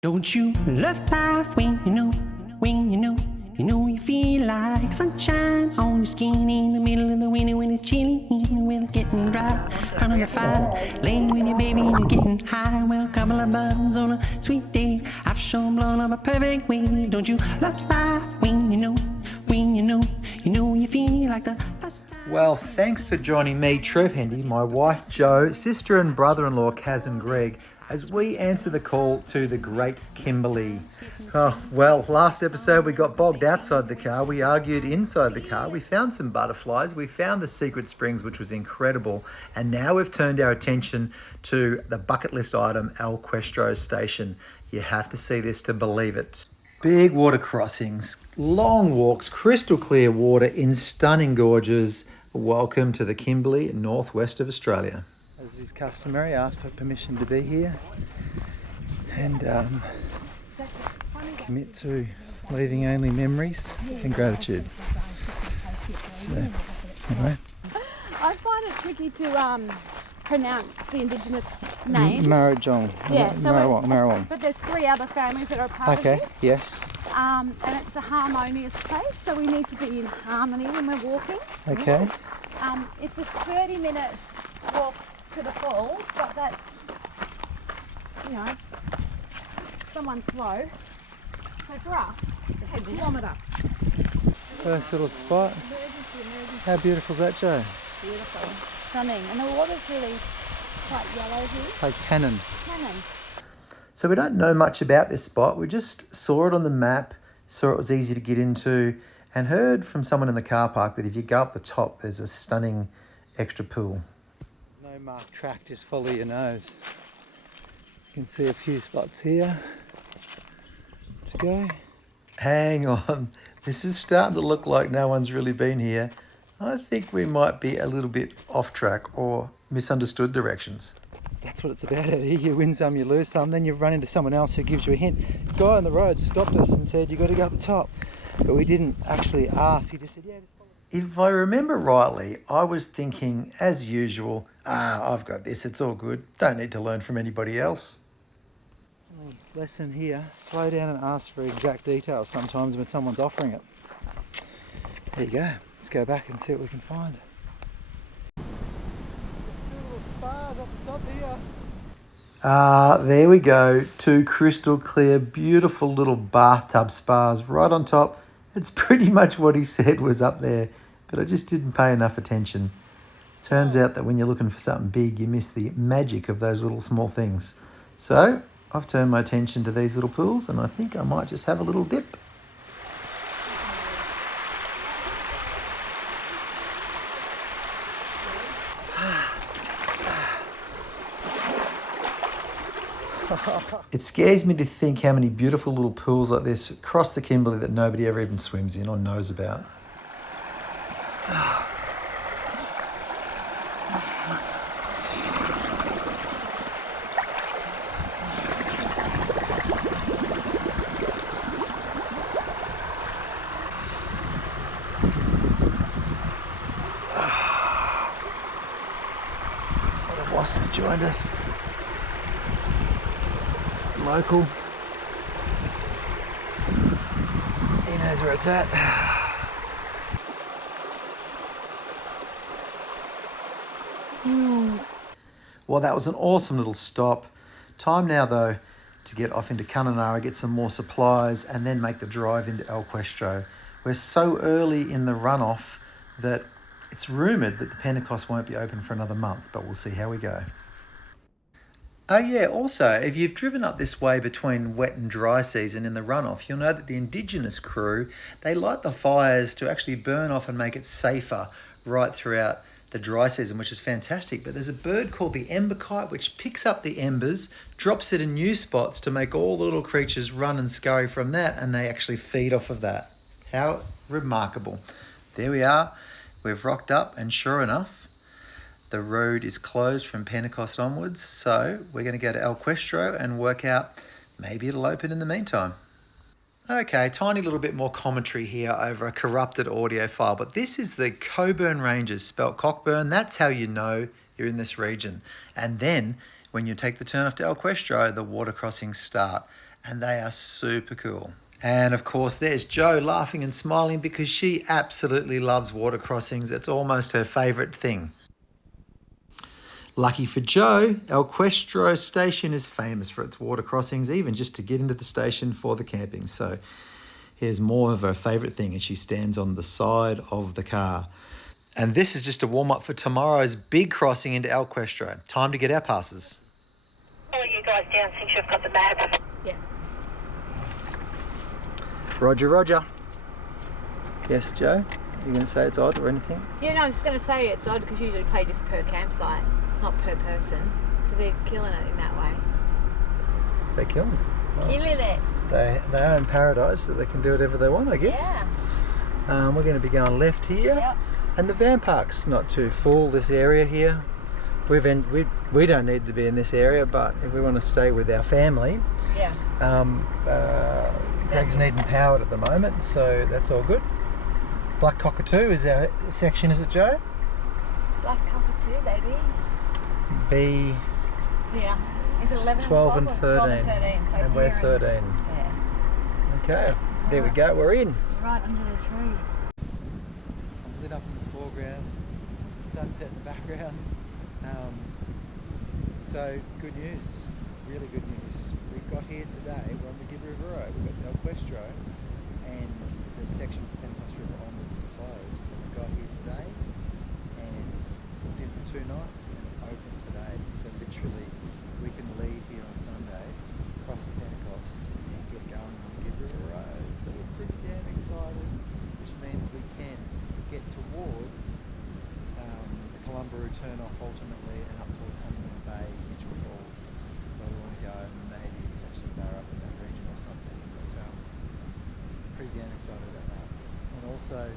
Don't you love life when you feel like sunshine on your skin in the middle of the winter when it's chilly, when it's getting dry, in front of a fire, laying with your baby and you're getting high. Well, a couple of buttons on a sweet day, I've sure blown up a perfect way. Don't you love life when you feel like the first time. Well, thanks for joining me, Trevor Hendy, my wife Jo, sister and brother-in-law Kaz and Greg, as we answer the call to the great Kimberley. Oh, well, last episode we got bogged outside the car, we argued inside the car, we found some butterflies, we found the secret springs, which was incredible, and now we've turned our attention to the bucket list item, El Questro Station. You have to see this to believe it. Big water crossings, long walks, crystal clear water in stunning gorges. Welcome to the Kimberley, northwest of Australia. As is customary, ask for permission to be here and commit to leaving only memories and gratitude. So, anyway. I find it tricky to pronounce the indigenous names. Marajong. Yeah, Marawong. but there's three other families that are a part of Okay, this. yes. And it's a harmonious place, so we need to be in harmony when we're walking. Okay. It's a 30-minute walk to the falls, but that's, someone's slow. So for us, it's a kilometre. First little spot. How beautiful is that, Jo? Beautiful. Stunning. And the water's really quite yellow here. Like tannin. Tannin. So we don't know much about this spot. We just saw it on the map, saw it was easy to get into, and heard from someone in the car park that if you go up the top, there's a stunning extra pool. No marked track, just follow your nose. You can see a few spots here to go. Hang on, this is starting to look like no one's really been here. I think we might be a little bit off track or misunderstood directions. That's what it's about out here. You win some, you lose some, then you run into someone else who gives you a hint. The guy on the road stopped us and said, "You got to go up the top." But we didn't actually ask. He just said, "Yeah, just follow." If I remember rightly, I was thinking, as usual, I've got this, it's all good. Don't need to learn from anybody else. Lesson here, slow down and ask for exact details sometimes when someone's offering it. There you go. Let's go back and see what we can find. There's two little spas up the top here. There we go. Two crystal clear, beautiful little bathtub spas right on top. It's pretty much what he said was up there, but I just didn't pay enough attention. Turns out that when you're looking for something big, you miss the magic of those little small things. So I've turned my attention to these little pools, and I think I might just have a little dip. It scares me to think how many beautiful little pools like this across the Kimberley that nobody ever even swims in or knows about. The wasp joined us. Local. He knows where it's at. Well, that was an awesome little stop. Time now, though, to get off into Kununurra, get some more supplies, and then make the drive into El Questro. We're so early in the runoff that it's rumoured that the Pentecost won't be open for another month, but we'll see how we go. Oh yeah, also, if you've driven up this way between wet and dry season in the runoff, you'll know that the Indigenous crew, they light the fires to actually burn off and make it safer right throughout the dry season, which is fantastic. But there's a bird called the ember kite, which picks up the embers, drops it in new spots to make all the little creatures run and scurry from that, and they actually feed off of that. How remarkable. There we are. We've rocked up, and sure enough, the road is closed from Pentecost onwards, so we're going to go to El Questro and work out maybe it'll open in the meantime. Okay, tiny little bit more commentary here over a corrupted audio file, but this is the Cockburn Ranges, spelt Cockburn. That's how you know you're in this region. And then when you take the turn off to El Questro, the water crossings start. and they are super cool. And of course, there's Jo laughing and smiling because she absolutely loves water crossings. It's almost her favourite thing. Lucky for Jo, El Questro station is famous for its water crossings, even just to get into the station for the camping. So here's more of her favourite thing as she stands on the side of the car. And this is just a warm-up for tomorrow's big crossing into El Questro. Time to get our passes. All you guys down since you've got the map. Yeah. Roger, Roger. Yes, Jo? You going to say it's odd or anything? Yeah, no, I was just going to say it's odd because usually pay just per campsite, not per person. So they're killing it in that way. They kill them. Killing it. They are in paradise, so they can do whatever they want, I guess. Yeah. We're going to be going left here. Yep. And the van park's not too full, this area here. We don't need to be in this area, but if we want to stay with our family, Yeah. Greg's needing powered at the moment, so that's all good. Black Cockatoo is our section, is it, Jo? Black cockatoo, baby. B Yeah. Is it 11 12 and 12? and 13. 12 and 13. So And we're here 13. Yeah. Okay, there we go, we're in. Right under the tree. Lit up in the foreground, sunset in the background. So good news, really good news. We got here today, we're on the Gibb River Road, we got to El Questro, and the section of Pentecost River onwards is closed. And we got here today and booked in for 2 nights and open today. So literally we can leave here on Sunday, cross the Pentecost and get going on the Gibb River Road. So we're pretty damn excited, which means we can get towards the Columbaroo turn off ultimately and up towards Honeymoon Bay, Mitchell Falls, where we want to go, and maybe catch some bar up in that region or something. But pretty damn excited about that. And also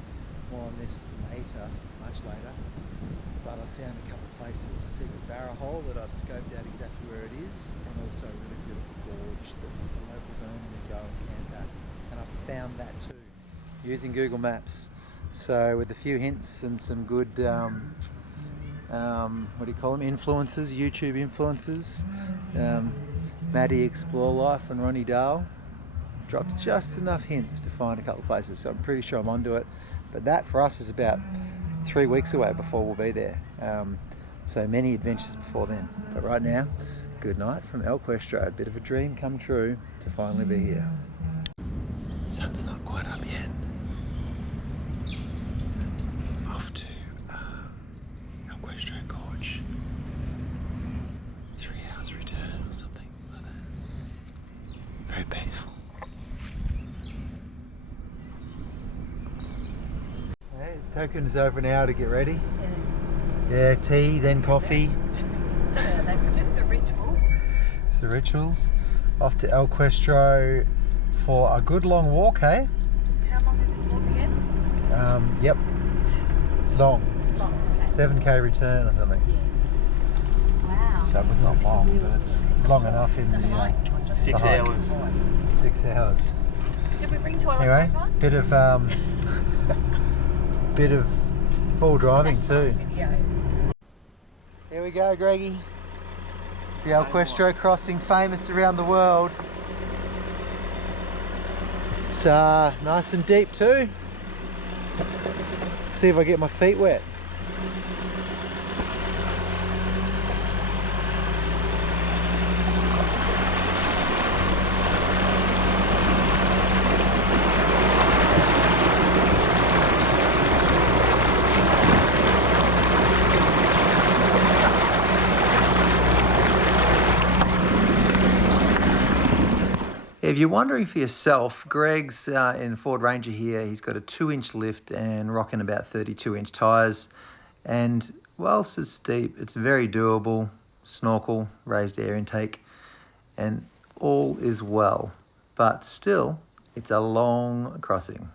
more on this later, much later. But I found a couple of places, a secret barra hole that I've scoped out exactly where it is, and also a really beautiful gorge that the locals only go and camp at. And I found that too, using Google Maps. So with a few hints and some good, what do you call them, influencers, YouTube influencers, Maddie Explore Life and Ronnie Dahl, dropped just enough hints to find a couple of places. So I'm pretty sure I'm onto it. But that for us is about 3 weeks away before we'll be there. So many adventures before then. But right now, good night from El Questro. A bit of a dream come true to finally be here. Sun's not quite up yet. Off to El Questro Gorge. 3 hours return or something like that. Very peaceful. Okay, token is over an hour to get ready. Yeah, tea, then coffee. Just the rituals. The rituals. Off to El Questro for a good long walk, hey? How long is this walk again? Yep. It's long. Long, okay. 7k return or something. Wow. So it's not long, but it's long enough in the 6 hike. hours. 6 hours. Did we bring toilet Anyway, paper? bit of full driving too. Video. Here we go, Greggy. It's the El Questro crossing, famous around the world. It's nice and deep too. Let's see if I get my feet wet. If you're wondering for yourself, Greg's in Ford Ranger here. He's got a 2-inch lift and rocking about 32-inch tyres. And whilst it's steep, it's very doable. Snorkel, raised air intake, and all is well. But still, it's a long crossing.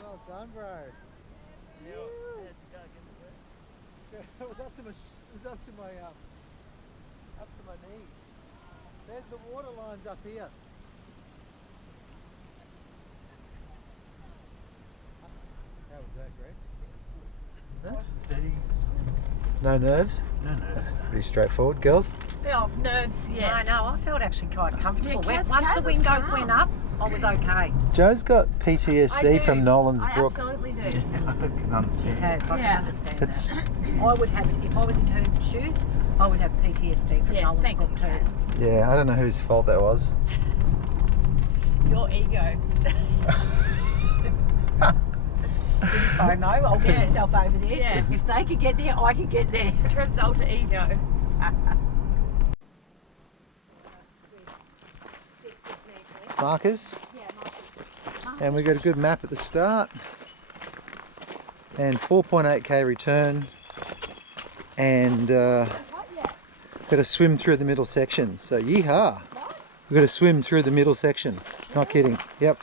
Well done, bro. It was up to my was up to my knees. There's the water lines up here. How was that, Greg? Nice and steady. No nerves? No, no. Pretty straightforward, girls. Oh, nerves, yes. I know, I felt actually quite comfortable. Yeah, Once Kaz the was windows calm. went up, I was okay. Joe's got PTSD from Nolan's I Brook. absolutely do. I can understand. Yes, I Yeah. can understand It's that. I would have it, if I was in her shoes, I would have PTSD from Yeah, Nolan's thank you, Brook too. Kaz. yeah, I don't know whose fault that was. Your ego. FOMO, I'll get Yeah. myself over there. Yeah. If they could get there, I could get there. Trev's alter ego. Markers. And we got a good map at the start. And 4.8k return. And got to swim through the middle section. So yeehaw. We've got to swim through the middle section. Not kidding. Yep.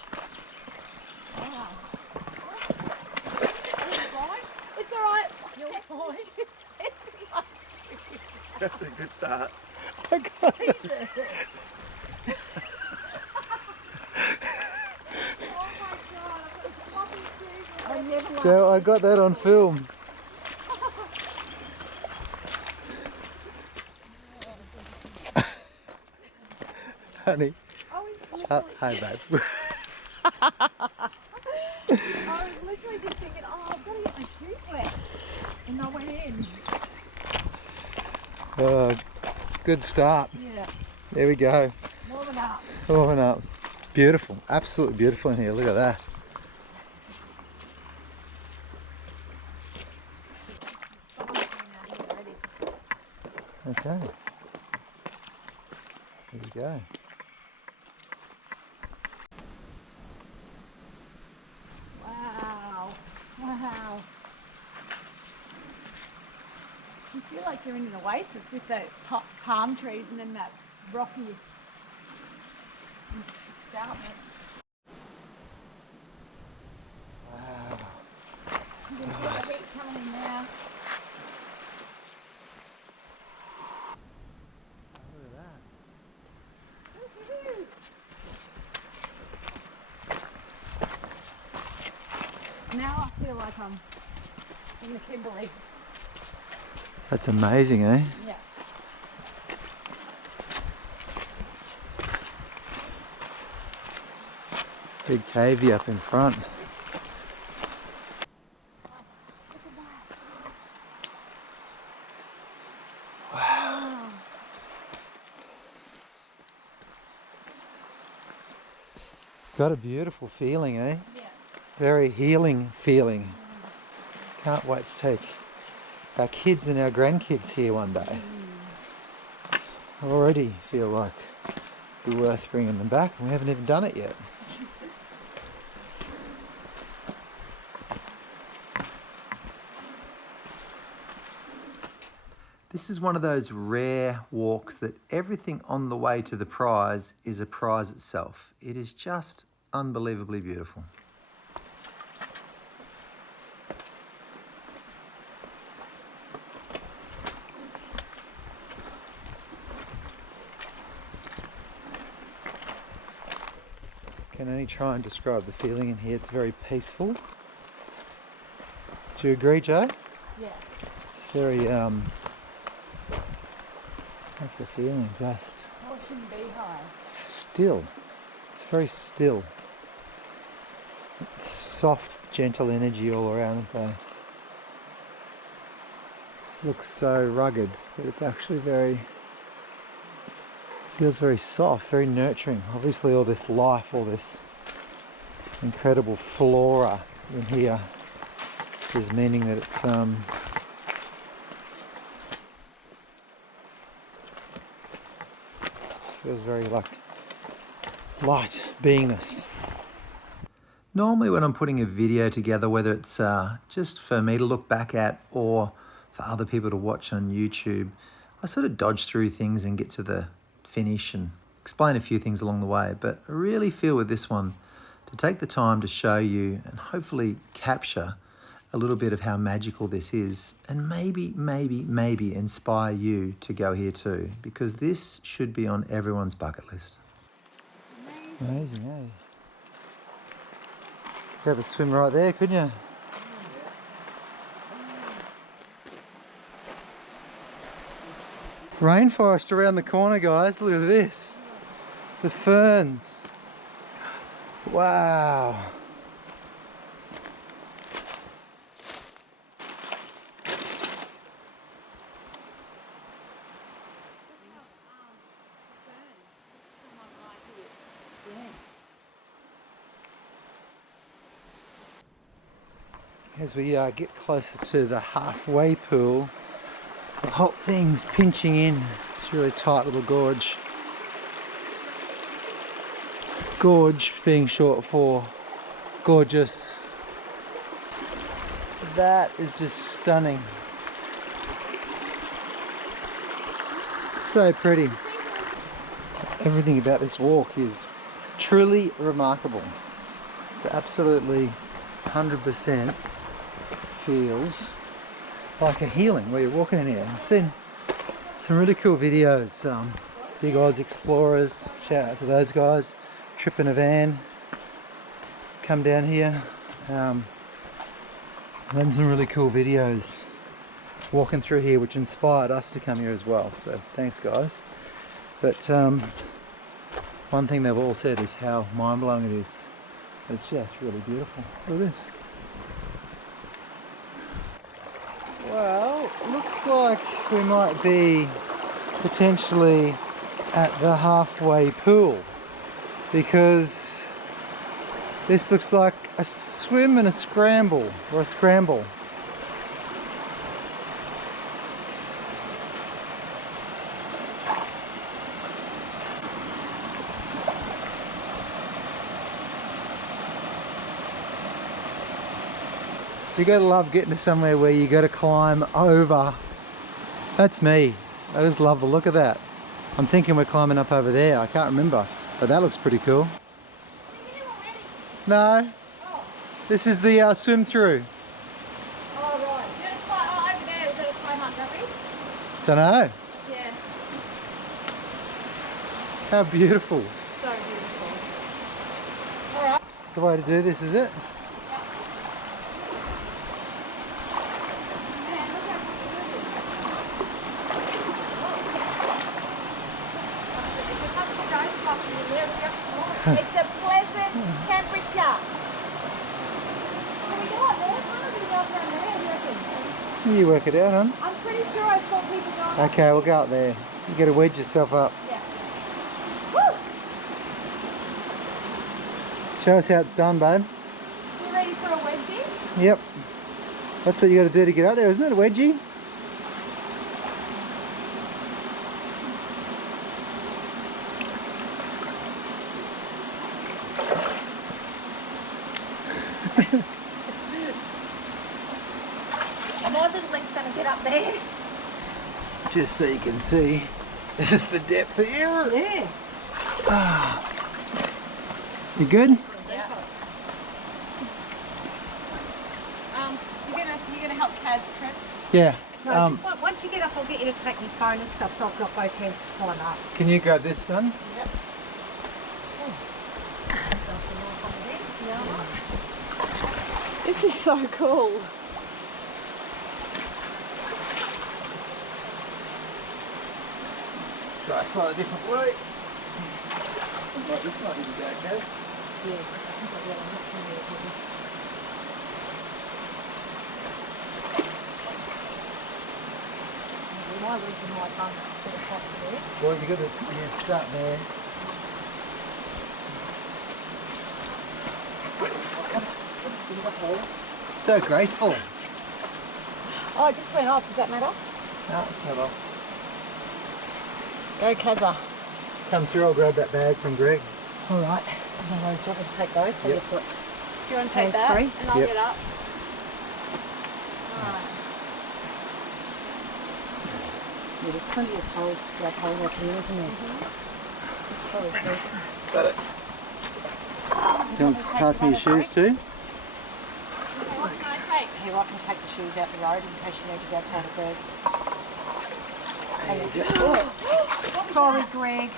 It's alright. You're fine. That's a good start. Joe, I got that on film. Honey. Hi, babe. I was literally just thinking, oh, I've got to get my shoes wet. And I went in. Good start. Yeah. There we go. Warming up. Warming up. It's beautiful. Absolutely beautiful in here. Look at that. Okay. Here you go. Wow. Wow. You feel like you're in an oasis with the palm trees and then that rocky escarpment. Wow. You can feel the heat coming in now. Look at that. Now I feel like I'm in the Kimberley. That's amazing, eh? Yeah. Big cavey up in front. Wow. It's got a beautiful feeling, eh? Yeah. Very healing feeling. Can't wait to take our kids and our grandkids here one day. I already feel like it'd be worth bringing them back, and we haven't even done it yet. This is one of those rare walks that everything on the way to the prize is a prize itself. It is just unbelievably beautiful. Can only try and describe the feeling in here. It's very peaceful. Do you agree, Joe? Yeah. It's very makes the feeling just Ocean beehive. still. It's very still. It's soft, gentle energy all around the place. This looks so rugged, but it's actually feels very soft, very nurturing. Obviously all this life, all this incredible flora in here is meaning that it's feels very like light beingness. Normally when I'm putting a video together, whether it's just for me to look back at or for other people to watch on YouTube, I sort of dodge through things and get to the finish and explain a few things along the way. But I really feel with this one to take the time to show you and hopefully capture a little bit of how magical this is, and maybe inspire you to go here too, because this should be on everyone's bucket list. Amazing, eh? You could have a swim right there, couldn't you? Rainforest around the corner, guys. Look at this. The ferns. Wow. As we get closer to the halfway pool, the whole thing's pinching in. It's a really tight little gorge. Gorge being short for gorgeous. That is just stunning. So pretty. Everything about this walk is truly remarkable. It's absolutely 100% feels like a healing where you're walking in here. I've seen some really cool videos. Big Oz Explorers, shout out to those guys. Trip in a van, come down here. Done some really cool videos walking through here, which inspired us to come here as well. So thanks, guys. But one thing they've all said is how mind-blowing it is. It's just really beautiful. Look at this. Well, looks like we might be potentially at the halfway pool, because this looks like a swim and a scramble, or a scramble. You gotta love getting to somewhere where you gotta climb over. That's me. I just love the look of that. I'm thinking we're climbing up over there. I can't remember, but that looks pretty cool. No. Oh. This is the swim through. Oh, right. You're gonna climb, oh, over there, we're gonna climb up, don't we? Dunno. Yeah. How beautiful. So beautiful. Alright. That's the way to do this, is it? It's a pleasant temperature. Can we go up there? I'm not going to go up down there, you reckon? You work it out, hon. I'm pretty sure I saw people going up. Okay, we'll go up there. You gotta wedge yourself up. Yeah. Woo! Show us how it's done, babe. You ready for a wedgie? Yep. That's what you gotta do to get up there, isn't it? A wedgie? My little leg's going to get up there. Just so you can see, this is the depth here. Yeah. You good? Yeah. You're gonna help Kaz, Trev? Yeah. No, just once you get up, I'll get you to take your phone and stuff, so I've got both hands to climb up. Can you grab this, son? Yep. This is so cool. Try a slightly different way. Like this might be the go, Kaz. Yeah. My legs and my bum to the top of there. Well, you got to start there. So graceful. Oh, it just went off. Does that matter? No, it's not off. Go, Kazza. Come through, I'll grab that bag from Greg. All right. No worries. Do you want me to take those? So Yep. you've got... Do you want to take that? Hands-free? And I'll Yep. get up. Alright. Yeah, there's plenty of holes to grab hold of here, isn't there? Sorry, Greg. Got it. Do you want to pass me your shoes too? Okay, what can I take? Here, I can take the shoes out the road in case you need to go past a bird. Sorry, Greg.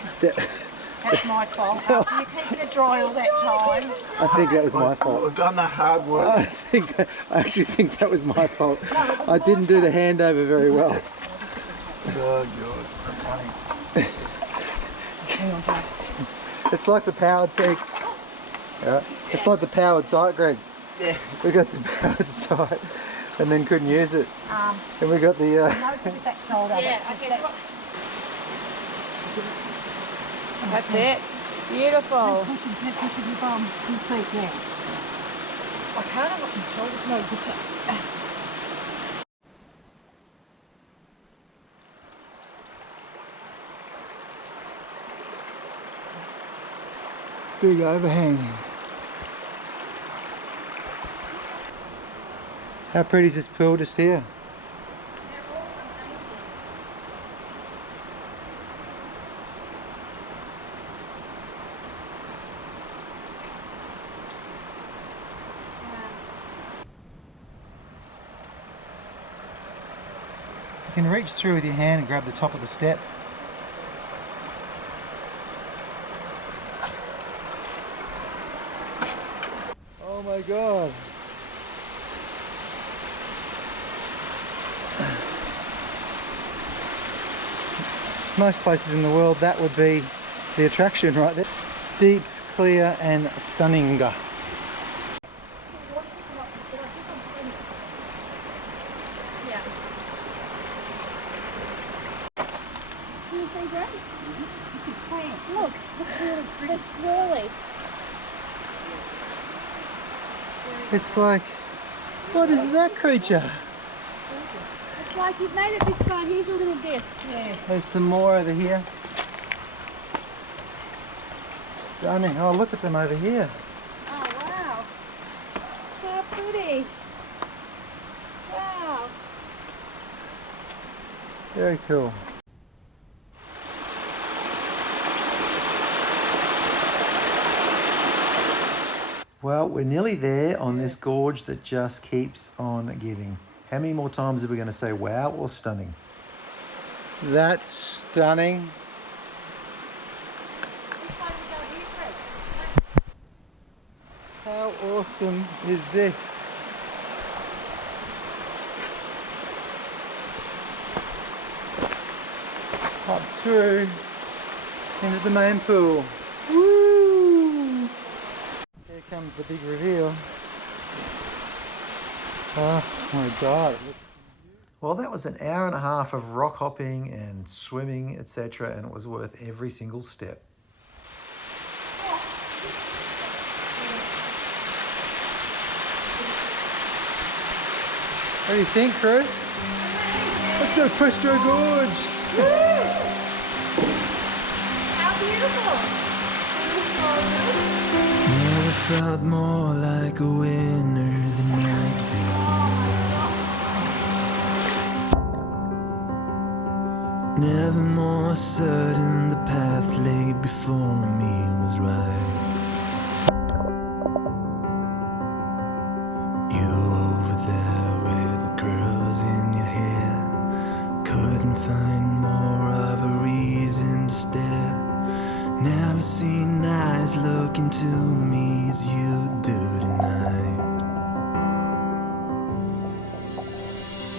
That's my fault. After you keeping it dry all that time. I think that was my fault. We've done the hard work. I actually think that was my fault. I didn't do the handover very well. Oh, God. That's funny. Hang on, Greg. It's like the powered seat. Yeah. It's like the powered site, Greg. Yeah. We got the powered site and then couldn't use it. And we got the... No, with that shoulder. That's it. Beautiful. Pushing your bum. Complete, yeah. I can't have it my shoulders. No, push it. Big overhang. How pretty is this pool just here? You can reach through with your hand and grab the top of the step. Oh my God. Most places in the world that would be the attraction right there. Deep, clear and stunning. Look, it's swirly. It's like, what is that creature? It's like you've made it this guy. Here's a little gift. Yeah. There's some more over here. Stunning. Oh, look at them over here. Oh, wow. So pretty. Wow. Very cool. Well, we're nearly there on this gorge that just keeps on giving. How many more times are we going to say wow or stunning? That's stunning. How awesome is this? Up through into the main pool. Woo! Here comes the big reveal. Oh my God. Well, that was an hour and a half of rock hopping and swimming, etc., and it was worth every single step. What do you think, crew? Let's go Questro Gorge. How beautiful. Never felt more like a winner than I do now. Never more certain the path laid before me was right. You over there with the curls in your hair, couldn't find more of a reason to stare. Never seen eyes look into me as you do tonight.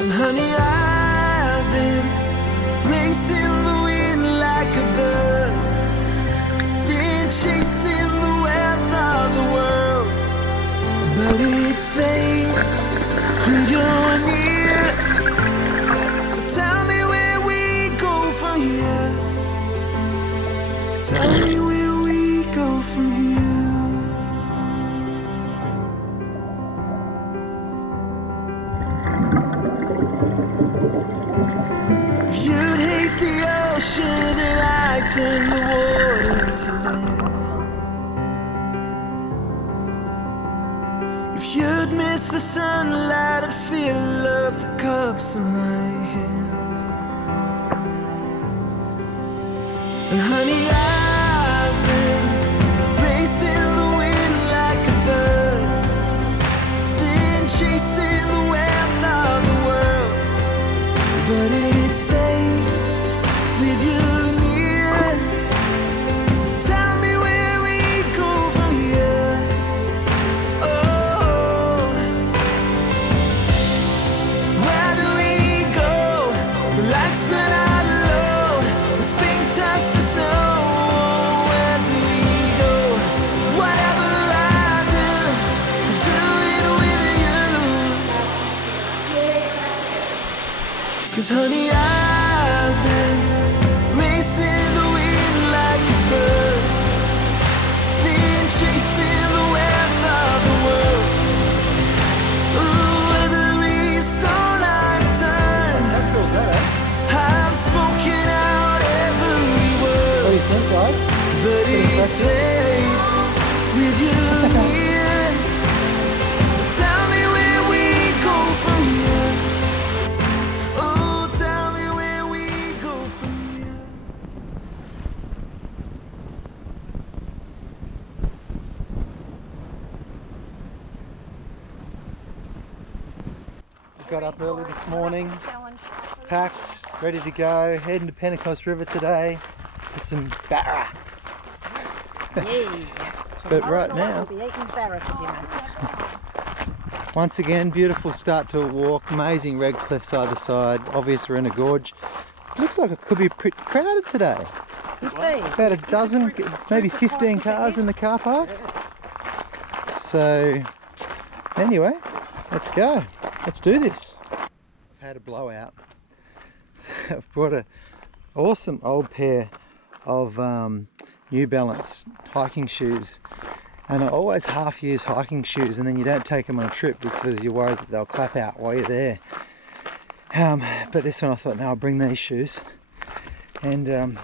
And honey, I've been racing the wind like a bird, been chasing the wealth of the world, but it fades when you're near. So tell me where we go from here. Tell me where we go from here. If you'd hate the ocean, then I'd turn the water to land. If you'd miss the sunlight, I'd fill up the cups in my hands. And honey, I've been racing the wind like a bird, been chasing the with you near. Tell me where we go from here. Oh, where do we go? The lights burn out low, the spring turns to snow. Where do we go? Whatever I do, I do it with you. 'Cause honey, I've been racing the wind like a bird, been chasing the weather of the world. Ooh, every stone I've turned, I've spoken out every word. What do you think, guys? But it fades with you near. So tell me where we go from here. Oh, tell me where we go from here. Got up early this morning, packed, ready to go, heading to Pentecost River today for some barra. Yeah. But right now, We'll be eating barra for dinner. once again, beautiful start to a walk, amazing red cliffs either side. Obvious we're in a gorge. Looks like it could be pretty crowded today. It's been. About a dozen, maybe 15 cars in the car park. So anyway, let's go. Let's do this. I've had a blowout. I've brought an awesome old pair of New Balance hiking shoes, and I always half use hiking shoes and then you don't take them on a trip because you're worried that they'll clap out while you're there. But this one I thought, no, I'll bring these shoes, and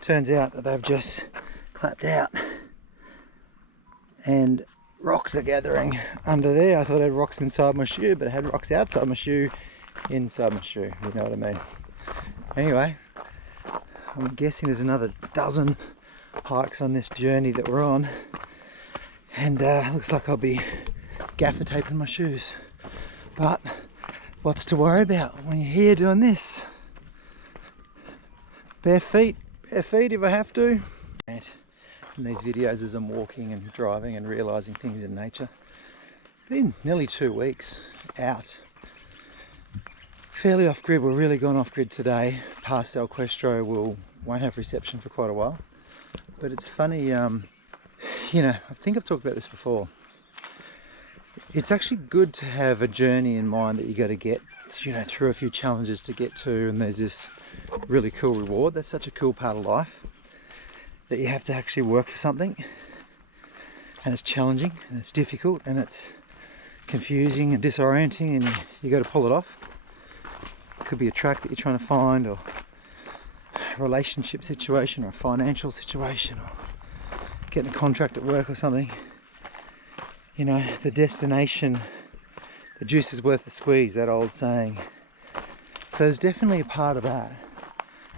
turns out that they've just clapped out and rocks are gathering under there. I thought I had rocks inside my shoe, but I had rocks outside my shoe, inside my shoe, you know what I mean. Anyway, I'm guessing there's another dozen hikes on this journey that we're on, and looks like I'll be gaffer taping my shoes, but what's to worry about when you're here doing this? Bare feet if I have to. And in these videos as I'm walking and driving and realising things in nature. Been nearly 2 weeks out. Fairly off grid. We're really gone off grid today. Past El Questro won't have reception for quite a while. But it's funny, you know, I think I've talked about this before. It's actually good to have a journey in mind that you got to get, you know, through a few challenges to get to, and there's this really cool reward. That's such a cool part of life, that you have to actually work for something, and it's challenging and it's difficult and it's confusing and disorienting, and you got to pull it off. It could be a track that you're trying to find, or a relationship situation, or a financial situation, or getting a contract at work or something. You know, the destination, the juice is worth the squeeze, that old saying. So there's definitely a part of that.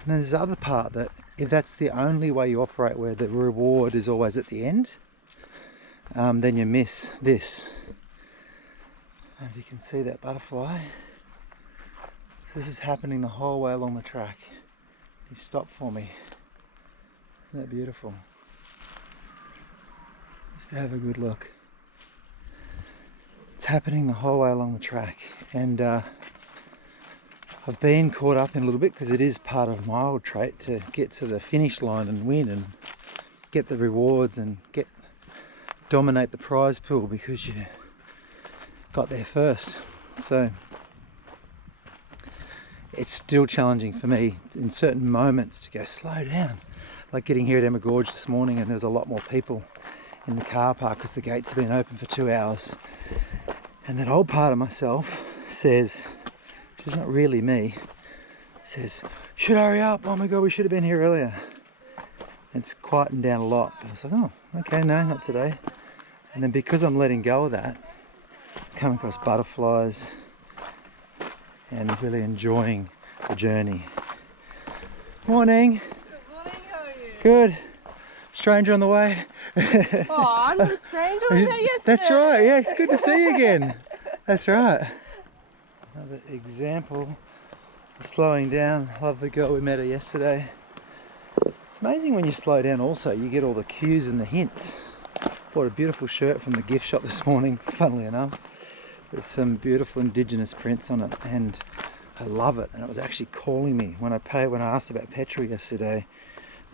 And there's the other part that if that's the only way you operate, where the reward is always at the end, then you miss this. If you can see that butterfly, this is happening the whole way along the track. You stop for me. Isn't that beautiful? Just to have a good look. It's happening the whole way along the track, and I've been caught up in a little bit because it is part of my old trait to get to the finish line and win and get the rewards and dominate the prize pool because you got there first. So it's still challenging for me in certain moments to go slow down, like getting here at Gorge this morning, and there was a lot more people in the car park because the gates have been open for 2 hours, and that old part of myself says, which is not really me, says, should hurry up, oh my god, we should have been here earlier. It's quietened down a lot. I was like, oh, okay, no, not today. And then because I'm letting go of that, I come across butterflies and really enjoying the journey. Morning. Good morning, how are you? Good. Stranger on the way. Oh, I'm not a stranger, we met yesterday. That's right, yeah, it's good to see you again. That's right. Another example slowing down. Love the girl, we met her yesterday. It's amazing when you slow down also, you get all the cues and the hints. Bought a beautiful shirt from the gift shop this morning, funnily enough, with some beautiful indigenous prints on it, and I love it. And it was actually calling me when I asked about petrol yesterday.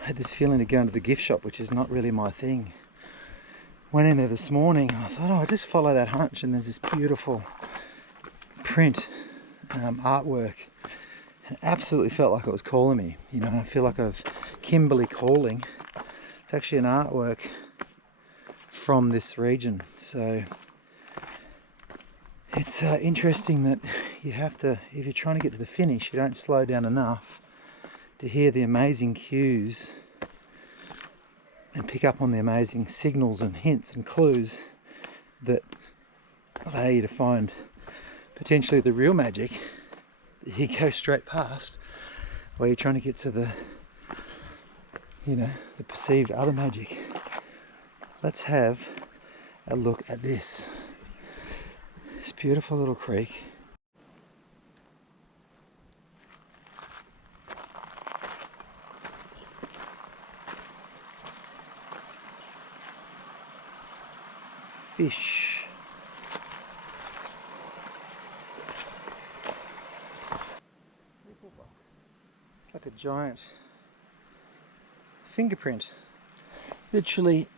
I had this feeling to go into the gift shop, which is not really my thing. Went in there this morning and I thought, oh, I'll just follow that hunch, and there's this beautiful print artwork, and absolutely felt like it was calling me. You know, I feel like I've Kimberley calling. It's actually an artwork from this region, so it's interesting that you have to, if you're trying to get to the finish, you don't slow down enough to hear the amazing cues and pick up on the amazing signals and hints and clues that allow you to find potentially the real magic that you go straight past, while you're trying to get to the, you know, the perceived other magic. Let's have a look at this beautiful little creek. Fish. It's like a giant fingerprint. Literally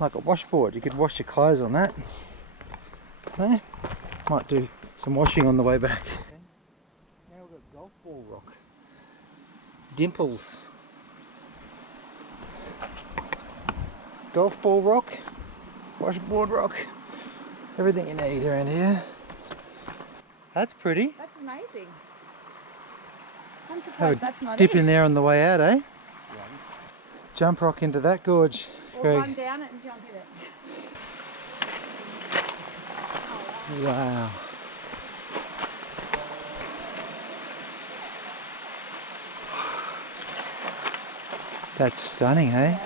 like a washboard. You could wash your clothes on that. Eh? Might do some washing on the way back. Now we've got golf ball rock. Dimples. Golf ball rock, washboard rock, everything you need around here. That's pretty. That's amazing. I'm Have surprised a that's not dip it. in there on the way out, eh? Yeah. Jump rock into that gorge. Or Greg. run down it and jump in it. Wow. That's stunning, eh?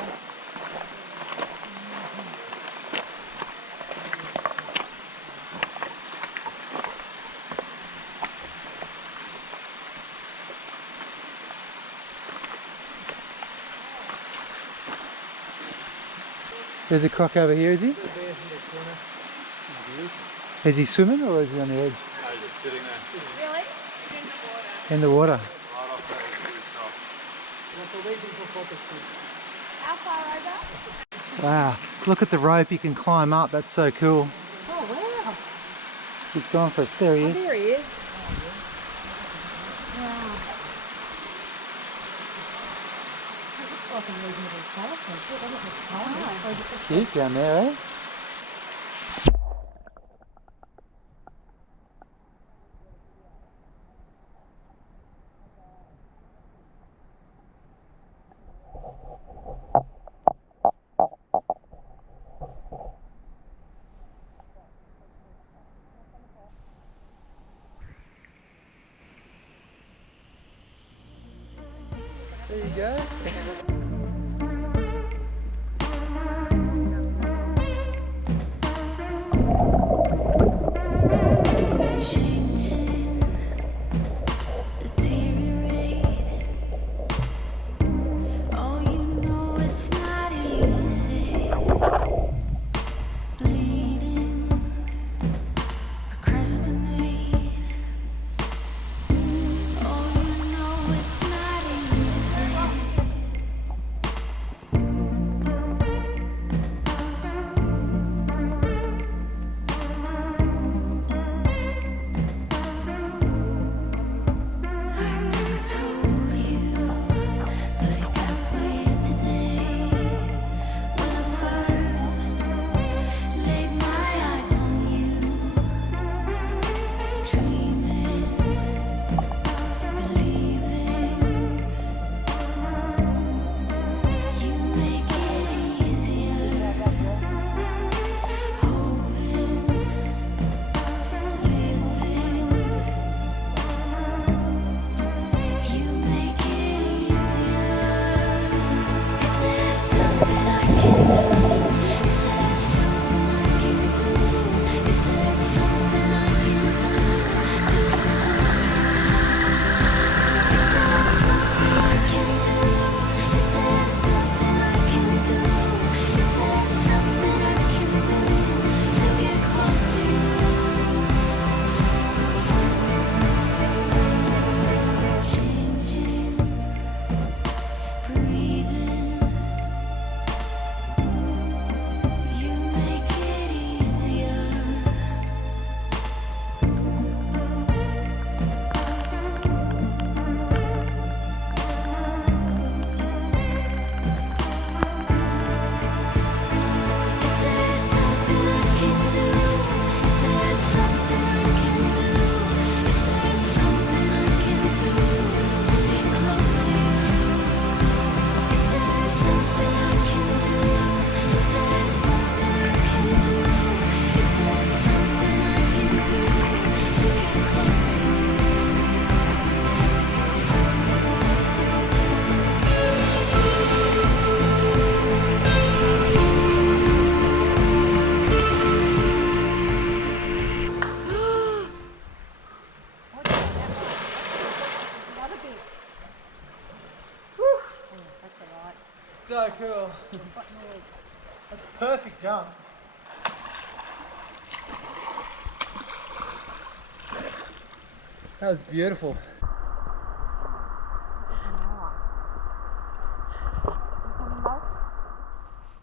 There's a croc over here, is he? Is he swimming or is he on the edge? No, he's just sitting there. Really? In the water. Right off that How far over? Wow. Look at the rope you can climb up. That's so cool. Oh wow. He's gone for us. There he is. There he is. Wow. That looks like a reasonable size. Cute down there, eh? There you go. Changing, deteriorate. Oh, you know it's not easy. Bleeding, procrastinate. Oh, you know it's not easy. So cool. That's a perfect jump. That was beautiful.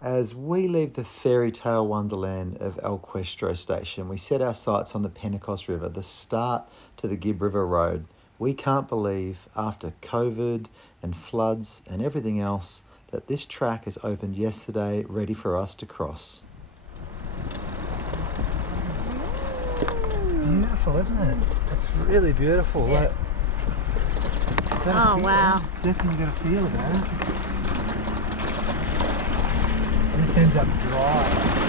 As we leave the fairy tale wonderland of El Questro station, we set our sights on the Pentecost River, the start to the Gibb River Road. We can't believe, after COVID and floods and everything else, that this track has opened yesterday, ready for us to cross. It's beautiful, isn't it? It's really beautiful. Yeah. Oh, wow. It's definitely got a feel about it. This ends up dry.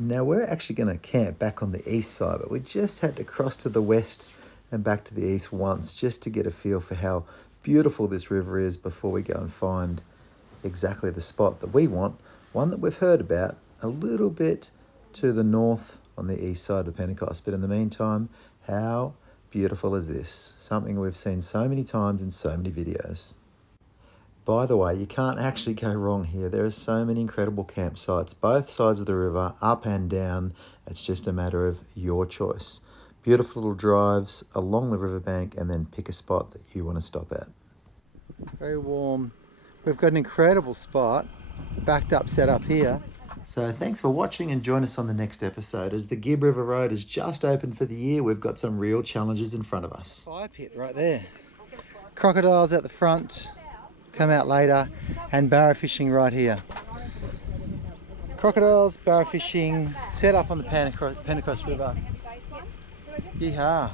Now we're actually going to camp back on the east side, but we just had to cross to the west and back to the east once just to get a feel for how beautiful this river is before we go and find exactly the spot that we want, one that we've heard about a little bit to the north on the east side of the Pentecost. But in the meantime, how beautiful is this? Something we've seen so many times in so many videos. By the way, you can't actually go wrong here. There are so many incredible campsites, both sides of the river, up and down. It's just a matter of your choice. Beautiful little drives along the riverbank and then pick a spot that you want to stop at. Very warm. We've got an incredible spot, backed up, set up here. So thanks for watching and join us on the next episode. As the Gibb River Road is just open for the year, we've got some real challenges in front of us. Fire pit right there. Crocodiles at the front, come out later, and barra fishing right here. Crocodiles, barra fishing, set up on the Pentecost River. Yeehaw.